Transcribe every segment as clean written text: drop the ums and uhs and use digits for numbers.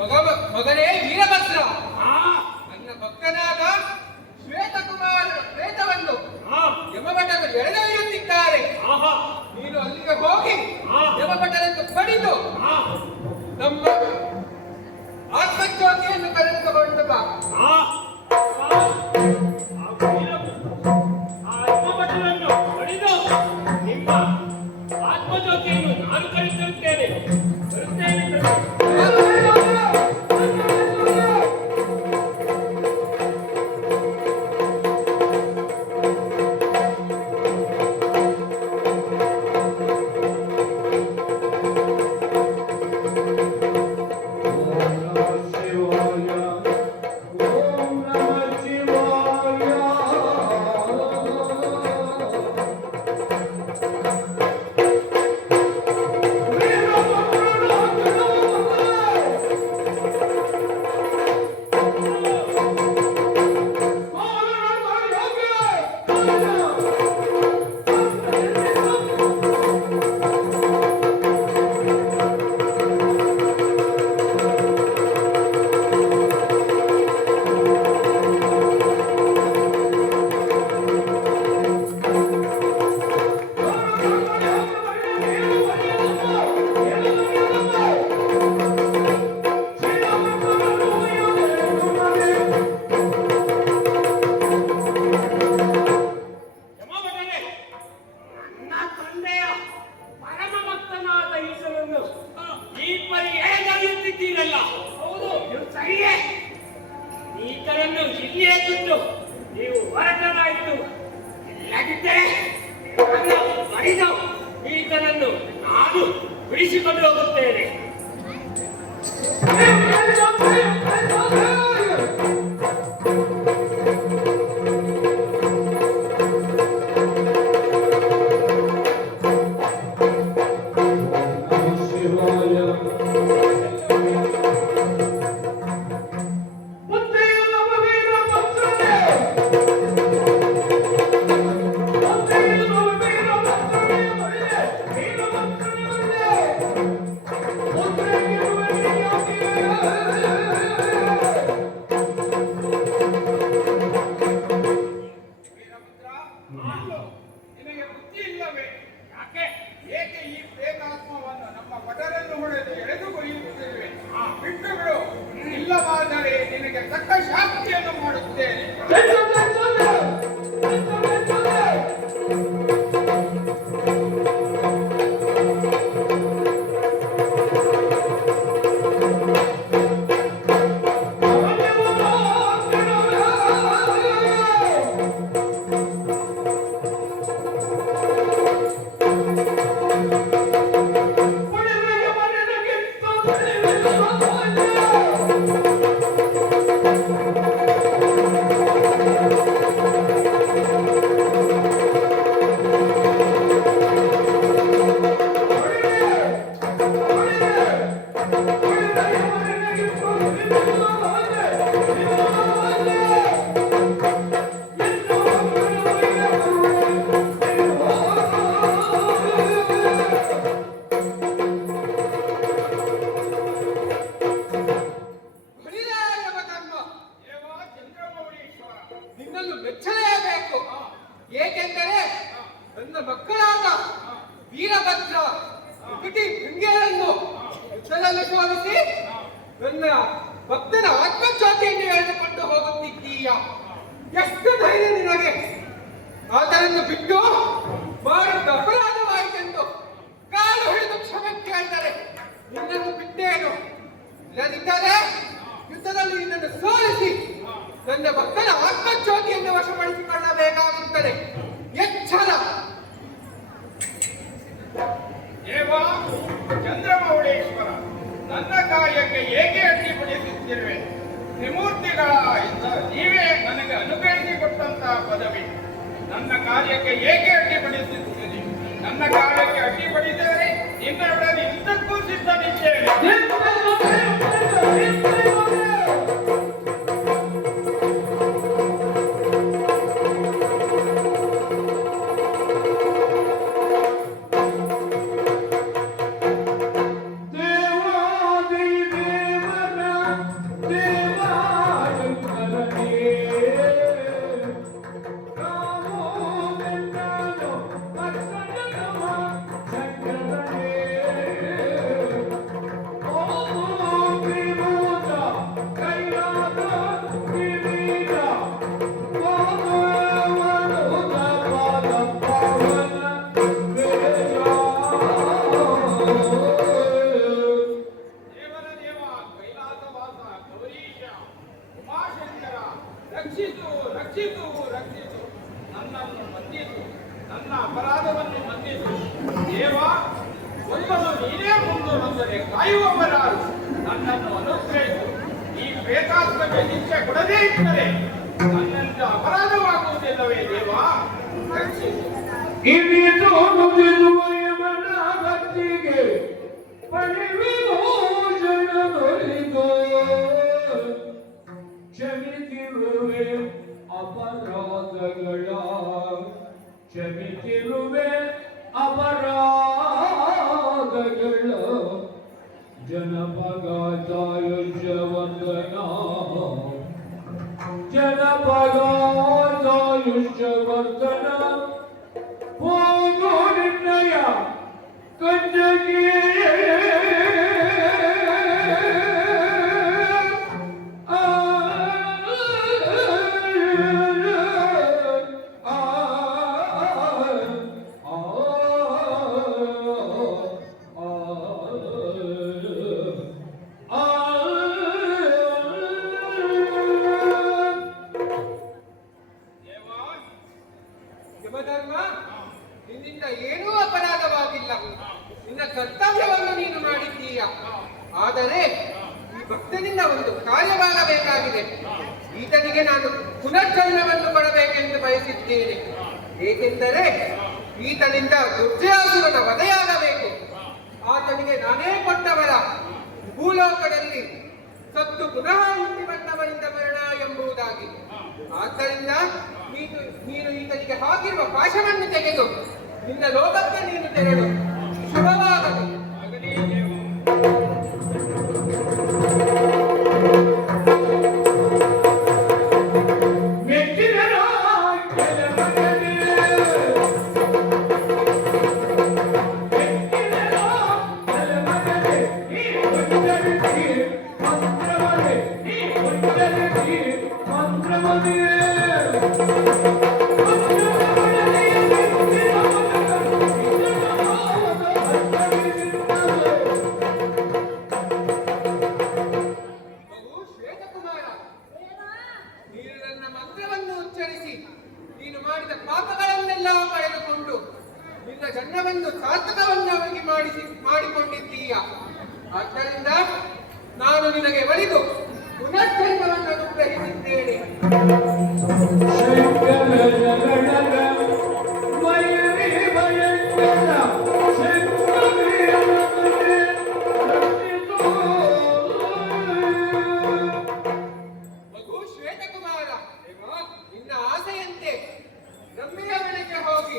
ಮಗನೇ ವೀರಭದ್ರ, ನನ್ನ ಭಕ್ತನಾದ ಶ್ವೇತಕುಮಾರನ ಪ್ರೇತವನ್ನು ಯಮಭಟರು ಎಳೆದೊಯ್ಯುತ್ತಿದ್ದಾರೆ. ನೀನು ಅಲ್ಲಿಗೆ ಹೋಗಿ ಯಮಭಟರನ್ನು ಪಡೆದು ನಮ್ಮ ಆತ್ಮಜ್ಯೋತಿಯನ್ನು ಕರೆದುಕೊಂಡು ಬಾ. ಆತ್ಮಜ್ಯೋತಿಯನ್ನು ನಾನು ಕರೆದಿರುತ್ತೇನೆ. ಈತನನ್ನು ಇಲ್ಲಿಯೇ ಬಿಟ್ಟು ನೀವು ಹೊರಟನಾಯಿತು. ಇಲ್ಲದಿದ್ದರೆ ಮಡಿದು ಈತನನ್ನು ನಾನು ಬಿಡಿಸಿಕೊಂಡು ಹೋಗುತ್ತೇನೆ. ನಿನಗೆ ಬುದ್ಧಿ ಇಲ್ಲವೇ? ಯಾಕೆ ಏಕೆ ಈ ಪ್ರೇತಾತ್ಮವನ್ನು ನಮ್ಮ ಭಟರನ್ನು ಹೊಡೆದು ಎಳೆದುಕೊಳ್ಳುತ್ತಿರುವೆ? ಬಿಟ್ಟು ಬಿಡು, ಇಲ್ಲವಾದರೆ ನಿನಗೆ ತಕ್ಕ ಶಾಸ್ತಿಯನ್ನು ಮಾಡುತ್ತೇನೆ. ನಿನ್ನನ್ನು ಮೆಚ್ಚಲೇಬೇಕು. ಏಕೆಂದರೆ ನನ್ನ ಮಕ್ಕಳಾದ ವೀರಭದ್ರ ಗಂಗೆಯನ್ನು ಯುದ್ಧದಲ್ಲಿ ಸೋಲಿಸಿ ನನ್ನ ಭಕ್ತನ ಆತ್ಮಜ್ಯೋತಿಯನ್ನು ಎಳೆದುಕೊಂಡು ಹೋಗುತ್ತಿದ್ದೀಯ. ಎಷ್ಟು ಧೈರ್ಯ ನಿನಗೆ? ಅದನ್ನು ಬಿಟ್ಟು ಮಾಡಿದ ಅಪರಾಧವಾಯಿತೆಂದು ಕಾಲು ಹಿಡಿದು ಕ್ಷಮೆ ಕೇಳಿದರೆ ನಿನ್ನನ್ನು ಬಿಟ್ಟೇನು. ಇಲ್ಲದಿದ್ದರೆ ಯುದ್ಧದಲ್ಲಿ ನಿನ್ನನ್ನು ಸೋಲಿಸಿ ನನ್ನ ಭಕ್ತನ ಆತ್ಮಜ್ಯೋತಿಯನ್ನು ವಶಪಡಿಸಿಕೊಳ್ಳಬೇಕಾಗುತ್ತದೆ. ಎಚ್ಚರ. ದೇವ ಚಂದ್ರಮೌಳೇಶ್ವರ, ನನ್ನ ಕಾರ್ಯಕ್ಕೆ ಏಕೆ ಅಡ್ಡಿಪಡಿಸುತ್ತಿರುವೆ? ತ್ರಿಮೂರ್ತಿಗಳ ನೀವೇ ನನಗೆ ಅನುಗ್ರಹಿಸಿಕೊಟ್ಟಂತಹ ಪದವಿ. ನನ್ನ ಕಾರ್ಯಕ್ಕೆ ಏಕೆ ಅಡ್ಡಿಪಡಿಸುತ್ತೀರಿ? ನನ್ನ ಕಾರ್ಯಕ್ಕೆ ಅಡ್ಡಿಪಡಿಸಿದರೆ ನಿನ್ನೊಡನೆ ಯುದ್ಧಕ್ಕೂ ಸಿದ್ಧನಿದ್ದೇನೆ. ದೇವಾದಿ ದೇವರ ನನ್ನನ್ನು ಮನ್ನಿಸು, ನನ್ನ ಅಪರಾಧವನ್ನು ಮನ್ನಿಸು ದೇವ. ಒಂದನ್ನು ನೀನೇ ಮುಂದೆ ಬಂದರೆ ಕಾಯುವವರಾರು. ನನ್ನನ್ನು ಅನುಗ್ರಹಿಸು. ಈ ಪ್ರೇತಾತ್ಮಕ್ಕೆ ಶಿಕ್ಷೆ ಕೊಡದೇ ಇದ್ದರೆ ನನ್ನಿಂದ ಅಪರಾಧವಾಗುವುದಿಲ್ಲವೇ ದೇವ? ರಕ್ಷಿಸು. ಕ್ಷಮಿಸಿರುವೆ ಅಪರಾಧಗಳ, ಕ್ಷಮಿಸಿರುವೆ ಅಪರಾಧಗಳ. ಜನಪಗಾಯುಷ್ಯವಂದನ, ಜನಪಗಾಯುಷ್ಯವರ್ಧನ. ಹೋಗೋ ನಿರ್ಣಯ ಕಂಜಗಿ ಯಮಧರ್ಮ, ನಿನ್ನಿಂದ ಏನೂ ಅಪರಾಧವಾಗಿಲ್ಲ. ನಿನ್ನ ಕರ್ತವ್ಯವನ್ನು ನೀನು ಮಾಡಿದ್ದೀಯ. ಆದರೆ ಈ ಭಕ್ತನಿಂದ ಒಂದು ಕಾರ್ಯವಾಗಬೇಕಾಗಿದೆ. ಈತನಿಗೆ ನಾನು ಪುನರ್ಜನ್ಮವನ್ನು ಕೊಡಬೇಕೆಂದು ಬಯಸಿದ್ದೇನೆ. ಏಕೆಂದರೆ ಈತನಿಂದ ದುರ್ಜಯಾಸುರನ ವಧೆಯಾಗಬೇಕು. ಆತನಿಗೆ ನಾನೇ ಕೊಟ್ಟವರ ಭೂಲೋಕದಲ್ಲಿ ಸತ್ತು ಪುನಃ ಹುಟ್ಟಿ ಬಂದವರಿಂದ ಮರಣ ಎಂಬುದಾಗಿ. ಆದ್ದರಿಂದ ನೀನು ಈತನಿಗೆ ಹಾಕಿರುವ ಪಾಶವನ್ನು ತೆಗೆದು ನಿನ್ನ ಲೋಕಕ್ಕೆ ನೀನು ತೆರಳು. ಶುಭವಾಗಲಿ. ಆಗಲಿ ದೇವ. ಶ್ವೇತಕುಮಾರ, ನೀನು ನನ್ನ ಮಂತ್ರವನ್ನು ಉಚ್ಚರಿಸಿ ನೀನು ಮಾಡಿದ ಪಾಪಗಳನ್ನೆಲ್ಲ ಪಡೆದುಕೊಂಡು ನಿನ್ನ ಜನ್ಮವನ್ನು ಸಾರ್ಥಕವನ್ನಾಗಿ ಮಾಡಿಕೊಂಡಿದ್ದೀಯ. ಆದ್ದರಿಂದ ನಾನು ನಿನಗೆ ಒಲಿದು ಪುನರ್ಜನ್ಮವನ್ನು ಅನುಗ್ರಹಿಸಿದ್ದೇನೆ. ಮಗು ಶ್ವೇತಕುಮಾರ, ನಿನ್ನ ಆಸೆಯಂತೆ ಗಂಬೆಯ ಬಳಿಗೆ ಹೋಗಿ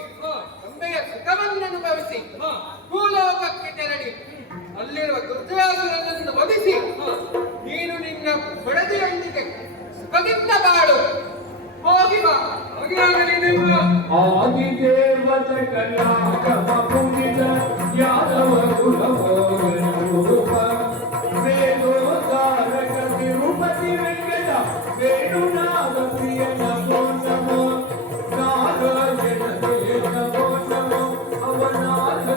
ಗಂಬೆಯ ಸುಖವನ್ನು ಅನುಭವಿಸಿ ಭೂಲೋಕಕ್ಕೆ ತೆರಳಿ ಅಲ್ಲಿರುವ ದುರ್ಜಯಾಸುರನನ್ನು ವಧಿಸಿ ನೀನು ನಿನ್ನ ಬಡದಿಯೊಂದಿಗೆ ಸುಖದಿಂದ ಬಾಳು. ಹೋಗಿ ಬಾ. ಹೋಗಿ ನಿಮ್ಮ ಆದಿದೇವತ ಕಲಾಗಮ ಪುಂಜಿತ ಯಾದವ ಕುಲವೋಪ ವೇದೋದಾರಕ ತಿರುಪತಿ ವೆಂಕಟ ವೇಣುನಾದ ಪ್ರಿಯ ನಮೋ ನಮೋ ನಾಗ ಜನತೆ ನಮೋ ನಮೋ ಅವನಾಥ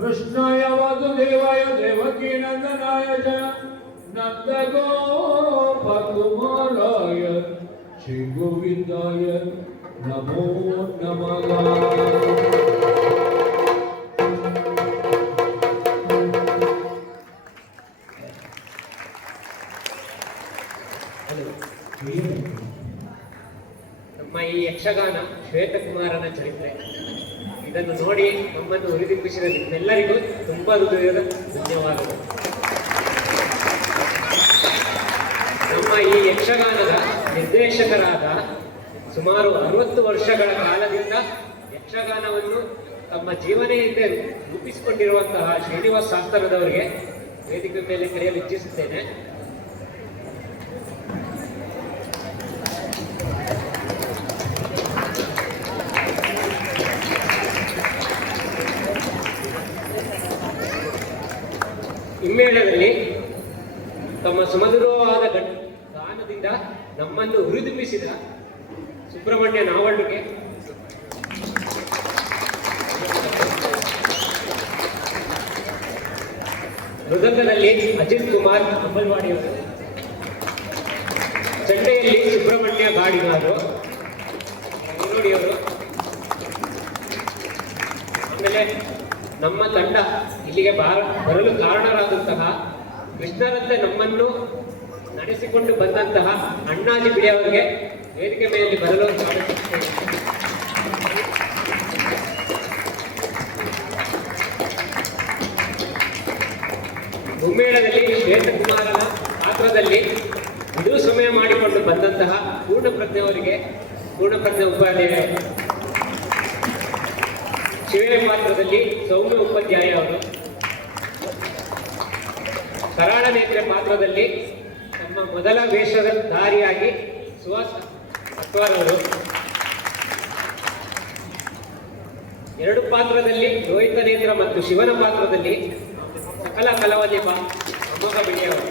ಕೃಷ್ಣಾಯ ವಾಸುದೇವಾಯ ದೇವಕೀ ನಂದನಾಯ ಚ ನಂದಗೋಪಕುಮಾರಾಯ ಶ್ರೀ ಗೋವಿಂದಾಯ ನಮೋ ನಮಃ. ನಮ್ಮ ಈ ಯಕ್ಷಗಾನ ಶ್ವೇತಕುಮಾರನ ಚರಿತ್ರೆ. ಇದನ್ನು ನೋಡಿ ನಮ್ಮನ್ನು ಹುರಿದುಂಬಿಸಿದ ನಿಮ್ಮೆಲ್ಲರಿಗೂ ತುಂಬಾ ಹೃದಯದ ಧನ್ಯವಾದಗಳು. ನಮ್ಮ ಈ ಯಕ್ಷಗಾನದ ನಿರ್ದೇಶಕರಾದ ಸುಮಾರು 60 ವರ್ಷಗಳ ಕಾಲದಿಂದ ಯಕ್ಷಗಾನವನ್ನು ತಮ್ಮ ಜೀವನೆಯಿಂದ ರೂಪಿಸಿಕೊಂಡಿರುವಂತಹ ಶ್ರೀನಿವಾಸ ಶಾಸ್ತ್ರದವರಿಗೆ ವೇದಿಕೆ ಮೇಲೆ ಕರೆಯಲು ಇಚ್ಛಿಸುತ್ತೇನೆ. ಹಿಮ್ಮೇಳದಲ್ಲಿ ತಮ್ಮ ಸುಮಧುರವಾದ ಗಾನದಿಂದ ನಮ್ಮನ್ನು ಹುರಿದುಂಬಿಸಿದ ಸುಬ್ರಹ್ಮಣ್ಯ ನಾವಳ್ಳುಗೆ ಮೃದಂಗದಲ್ಲಿ ಅಜಿತ್ ಕುಮಾರ್ ಅಂಬಲ್ವಾಡಿಯವರು, ಚಂಡೆಯಲ್ಲಿ ಸುಬ್ರಹ್ಮಣ್ಯ ಗಾಡಿಗಾರು ನೋಡಿಯವರು. ಆಮೇಲೆ ನಮ್ಮ ತಂಡ ಇಲ್ಲಿಗೆ ಬರಲು ಕಾರಣರಾದಂತಹ ಕೃಷ್ಣರಂತೆ ನಮ್ಮನ್ನು ನಡೆಸಿಕೊಂಡು ಬಂದಂತಹ ಅಣ್ಣಾಜಿ ಬಿಡಿ ಅವರಿಗೆ ವೇದಿಕೆ ಮೇಲೆ ಬರಲು ಸ್ವಾಗತಿಸುತ್ತೇನೆ. ಮುಮ್ಮೇಳದಲ್ಲಿ ಶ್ವೇತಕುಮಾರನ ಪಾತ್ರದಲ್ಲಿ ಇದು ಸಮಯ ಮಾಡಿಕೊಂಡು ಬಂದಂತಹ ಪೂರ್ಣಪ್ರಜ್ಞೆ ಉಪಾಧ್ಯಾಯ, ಶಿವನ ಪಾತ್ರದಲ್ಲಿ ಸೌಮ್ಯ ಉಪಾಧ್ಯಾಯ ಅವರು, ಕರಾಳ ನೇತ್ರ ಪಾತ್ರದಲ್ಲಿ ತಮ್ಮ ಮೊದಲ ವೇಷದ ದಾರಿಯಾಗಿ ಸುಹಾಸ್ ಅಕ್ವಾರ್ ಅವರು, ಎರಡು ಪಾತ್ರದಲ್ಲಿ ರೋಹಿತ ನೇತ್ರ ಮತ್ತು ಶಿವನ ಪಾತ್ರದಲ್ಲಿ ಸಕಲ ಕಲವಲಿಪ ಅಮೋಘ ಬಿಳಿಯವರು,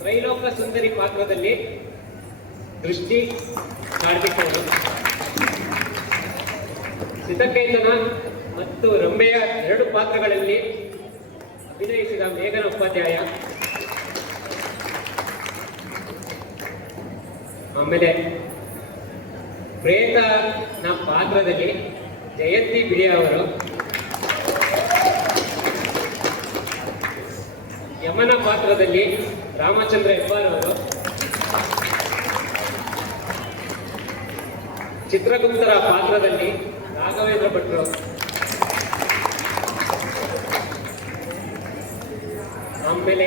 ತ್ರೈಲೋಕ ಸುಂದರಿ ಪಾತ್ರದಲ್ಲಿ ದೃಷ್ಟಿ ಕಾರ್ತಿಕ್ ಅವರು, ಸಿದ್ಧಕೇತನ ಮತ್ತು ರಂಬೆಯ ಎರಡು ಪಾತ್ರಗಳಲ್ಲಿ ಅಭಿನಯಿಸಿದ ಮೇಘನ ಉಪಾಧ್ಯಾಯ, ಆಮೇಲೆ ಪ್ರೇತನ ಪಾತ್ರದಲ್ಲಿ ಜಯಂತಿ ಬಿಡಿಯ ಅವರು, ಯಮನ ಪಾತ್ರದಲ್ಲಿ ರಾಮಚಂದ್ರ ಹೆಬ್ಬಾರ್ ಅವರು, ಚಿತ್ರಗುಪ್ತರ ಪಾತ್ರದಲ್ಲಿ ರಾಘವೇಂದ್ರ ಭಟ್ರು, ಆಮೇಲೆ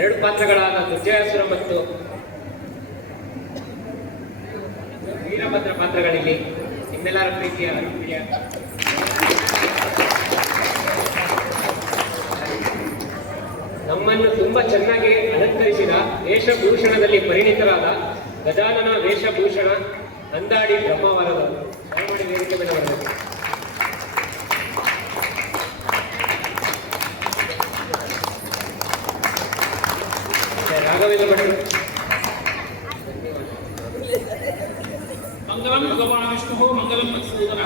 ಎರಡು ಪಾತ್ರಗಳಾದ ದುರ್ಜಯಾಸುರ ಮತ್ತು ವೀರಭದ್ರ ಪಾತ್ರಗಳಲ್ಲಿ ನಿಮ್ಮೆಲ್ಲರ ಪ್ರೀತಿಯ ಅರುಣ್ಯ. ನಮ್ಮನ್ನು ತುಂಬಾ ಚೆನ್ನಾಗಿ ಅಲಂಕರಿಸಿದ ವೇಷಭೂಷಣದಲ್ಲಿ ಪರಿಣಿತರಾದ ಗಜಾನನ ವೇಷಭೂಷಣ ಅಂದಾಡಿ ಬ್ರಹ್ಮವರದವರು ದಯಮಾಡಿ ವೇದಿಕೆ ಮೇಲೆ ಬರಬೇಕು. ರಾಘವೇಂದ್ರ ಭಟ್ರು. ಮಂಗಲಂ ಭಗವಾನ್ ವಿಷ್ಣು ಮಂಗಲಂ ಮಧುಸೂದನ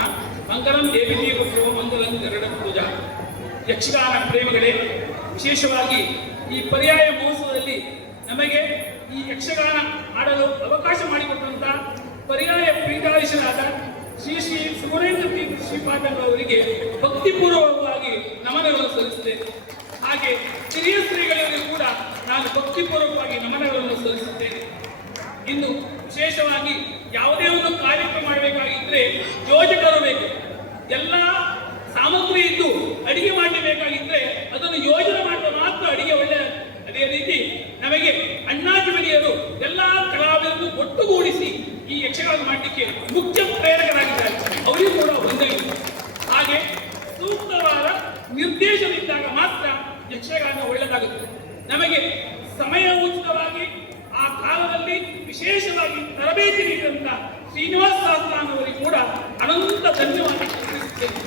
ಮಂಗಲಂ ದೇವಿ ದೇವೋ ಮಂಗಲಂ ಗರುಡ ಪೂಜ. ಯಕ್ಷಗಾನ ಪ್ರೇಮಿಗಳೇ, ವಿಶೇಷವಾಗಿ ಈ ಪರ್ಯಾಯ ಮಹೋತ್ಸವದಲ್ಲಿ ನಮಗೆ ಈ ಯಕ್ಷಗಾನ ಆಡಲು ಅವಕಾಶ ಮಾಡಿಕೊಟ್ಟಂತ ಪರ್ಯಾಯ ಪೀಠಾಧೀಶರಾದ ಶ್ರೀ ಶ್ರೀ ಸುರೇಂದ್ರ ತೀರ್ಥ ಶ್ರೀಪಾದಂಗಳವರಿಗೆ ಭಕ್ತಿಪೂರ್ವಕವಾಗಿ ನಮನಗಳನ್ನು ಸಲ್ಲಿಸುತ್ತೇನೆ. ಹಾಗೆ ಹಿರಿಯ ಶ್ರೀಗಳಿಗೂ ಕೂಡ ನಾನು ಭಕ್ತಿಪೂರ್ವಕವಾಗಿ ನಮನಗಳನ್ನು ಸಲ್ಲಿಸುತ್ತೇನೆ. ಇನ್ನು ವಿಶೇಷವಾಗಿ ಯಾವುದೇ ಒಂದು ಕಾರ್ಯಕ್ರಮ ಮಾಡಬೇಕಾಗಿದ್ರೆ ಯೋಜಕರು ಬೇಕು. ಎಲ್ಲ ಸಾಮಗ್ರಿ ಇದ್ದು ಅಡಿಗೆ ಮಾಡಬೇಕಾಗಿದ್ರೆ ಅದನ್ನು ಯೋಜನೆ ಮಾಡುವ ಮಾತ್ರ ಅಡಿಗೆ ಒಳ್ಳೆಯ. ಅದೇ ರೀತಿ ನಮಗೆ ಅಣ್ಣಾಜಿ ಬಿಡಿಯರು ಎಲ್ಲ ಕಲಾವಿದರನ್ನು ಒಟ್ಟುಗೂಡಿಸಿ ಈ ಯಕ್ಷಗಾನ ಮಾಡಲಿಕ್ಕೆ ಮುಖ್ಯ ಪ್ರೇರಕರಾಗಿದ್ದಾರೆ. ಅವರಿಗೂ ಕೂಡ ವಂದನೆಗಳು. ಹಾಗೆ ಸೂಕ್ತವಾದ ನಿರ್ದೇಶನ ಇದ್ದಾಗ ಮಾತ್ರ ಯಕ್ಷಗಾನ ಒಳ್ಳೆಯದಾಗುತ್ತೆ. ನಮಗೆ ಸಮಯ ಉಚಿತವಾಗಿ ಆ ಕಾಲದಲ್ಲಿ ವಿಶೇಷವಾಗಿ ತರಬೇತಿ ನೀಡಿದಂತ ಶ್ರೀನಿವಾಸ ಶಾಸ್ತ್ರಾನವರಿಗೆ ಕೂಡ ಅನಂತ ಧನ್ಯವಾದ ತಿಳಿಸುತ್ತೇನೆ.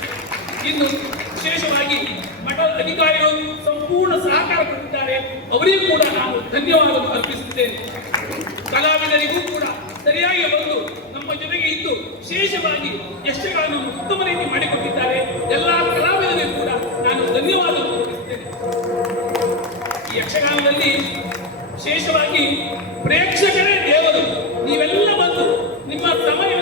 ಇನ್ನು ವಿಶೇಷವಾಗಿ ಮಠದ ಅಧಿಕಾರಿಗಳು ಸಂಪೂರ್ಣ ಸಹಕಾರ ಕೊಟ್ಟಿದ್ದಾರೆ. ಅವರಿಗೂ ಕೂಡ ನಾನು ಧನ್ಯವಾದ ಅರ್ಪಿಸುತ್ತೇನೆ. ಕಲಾವಿದರಿಗೂ ಕೂಡ ಸರಿಯಾಗಿ ಬಂದು ನಮ್ಮ ಜೊತೆಗೆ ಇದ್ದು ವಿಶೇಷವಾಗಿ ಯಕ್ಷಗಾನವನ್ನು ಉತ್ತಮ ರೀತಿ ಮಾಡಿಕೊಟ್ಟಿದ್ದಾರೆ. ಎಲ್ಲ ಕಲಾವಿದರಿಗೂ ಕೂಡ ನಾನು ಧನ್ಯವಾದ ಅರ್ಪಿಸುತ್ತೇನೆ. ಈ ಯಕ್ಷಗಾನದಲ್ಲಿ ವಿಶೇಷವಾಗಿ ಪ್ರೇಕ್ಷಕರೇ ದೇವರು. ನೀವೆಲ್ಲ ಬಂದು ನಿಮ್ಮ ಸಮಯ